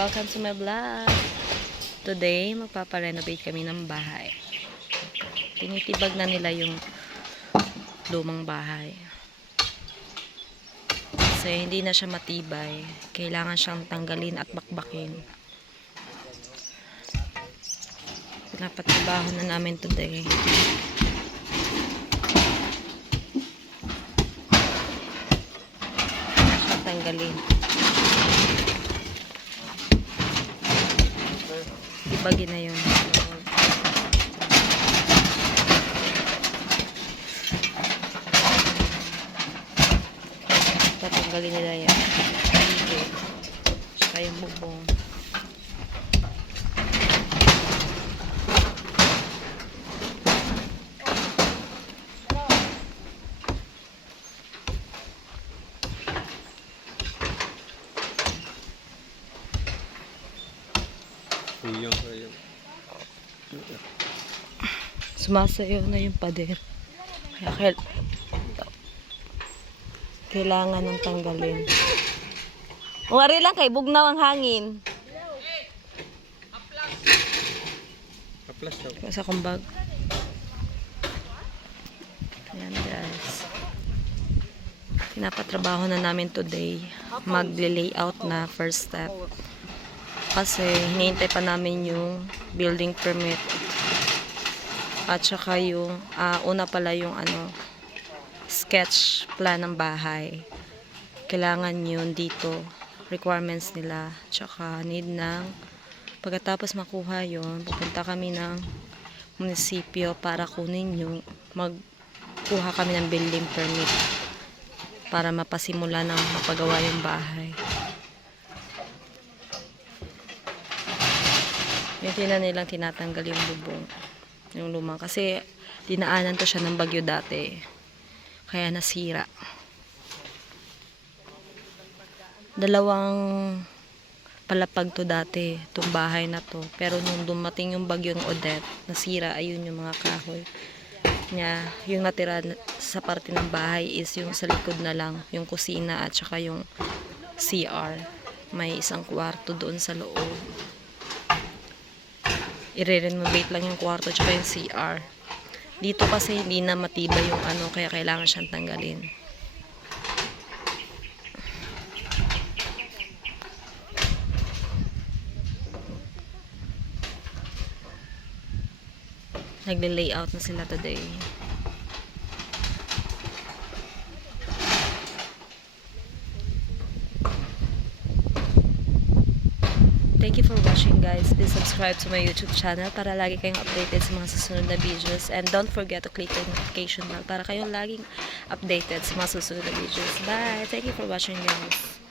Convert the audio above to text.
Welcome to my vlog. Today, magpaparenovate kami ng bahay. Tinitibag na nila yung lumang bahay. Kasi hindi na siya matibay. Kailangan siyang tanggalin at bakbakin. Pinapatrabaho na namin today. Siya tanggalin. Tibagin na yun. Tatanggalin nila yan. Saka yung bubong. Sumasayaw na yung pader. Kaya kailangan ng tanggalin. Umari lang kay bugnaw ang hangin. Sa kumbag. Ayan guys. Pinapatrabaho na namin today. Magle-layout na first step. Kasi hinihintay pa namin yung building permit. At saka yung una pala yung sketch plan ng bahay. Kailangan yun dito. Requirements nila. Tsaka need ng pagkatapos makuha yun, pupunta kami ng munisipyo para kunin yung magkuha kami ng building permit para mapasimula ng mapagawa yung bahay. Yung nilang tinatanggal yung bubong. Yung lumang. Kasi dinaanan to siya ng bagyo dati. Kaya nasira. Dalawang palapag to dati. Itong bahay na to. Pero nung dumating yung bagyong Odette, nasira. Ayun yung mga kahoy niya. Yung natira sa parte ng bahay is yung sa likod na lang. Yung kusina at saka yung CR. May isang kwarto doon sa loob. I-renovate lang yung kwarto tsaka yung CR. Dito kasi hindi na matibay yung kaya kailangan siyang tanggalin. Nagle-layout na sila today. Thank you for watching guys. Please subscribe to my YouTube channel para lagi kayong updated sa mga susunod na videos. And don't forget to click the notification bell para kayong laging updated sa mga susunod na videos. Bye! Thank you for watching guys.